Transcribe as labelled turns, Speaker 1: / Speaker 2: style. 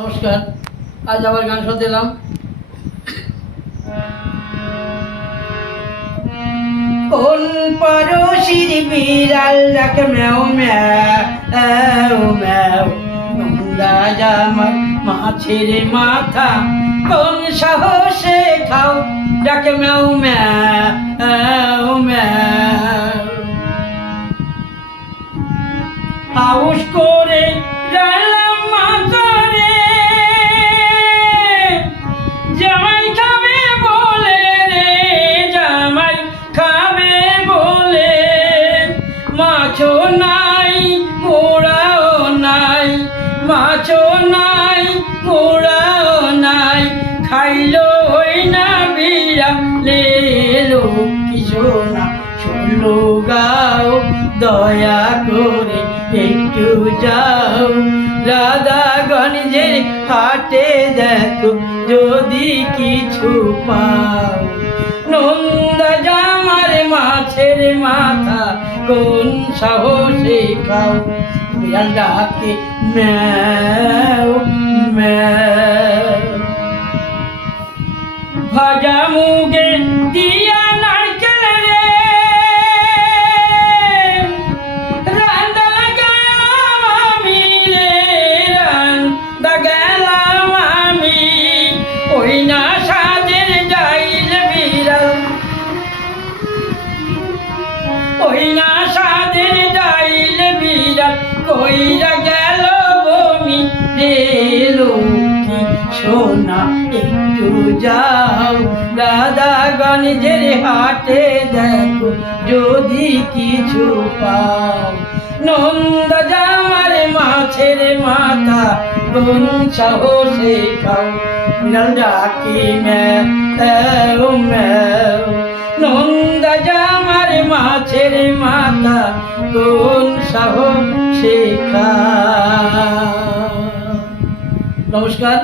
Speaker 1: নমস্কার, আজ আবার গান শুনতে এলাম। বিড়াল ডাকে ম্যাও ম্যাও ম্যাও মাছের মাথা। কোন সাহসে খাও, ডাকে ম্যাও ম্যাও ম্যাও। হাউস করে গেলাম মাতারে মাছও নাই, মোড়াও নাই, খাইলো হই না বিড়ালে লক্ষ্মী সোনা শুনলো গাও, দয়া করে একটু যাও। রাধাগঞ্জের হাটে দেখো, যদি কিছু পাও। মাছের মাথা কোন সাহসে খাও? বিড়াল ডাকে ম্যাও ম্যাও। ওই না সাজের যাইল বিড়াল কইরা গেল বমি রে লক্ষ্মী। সোনা, একটু যাও রাধাগঞ্জের হাটে দেখো, যদি কিছু পাও। নন্দ জামার মাছের মাথা, কোন সাহসে খাও। ডাকি ম্যাও ম্যাও। নন্দ জামার মাছের মাথা কোন সাহস শেখা। নমস্কার।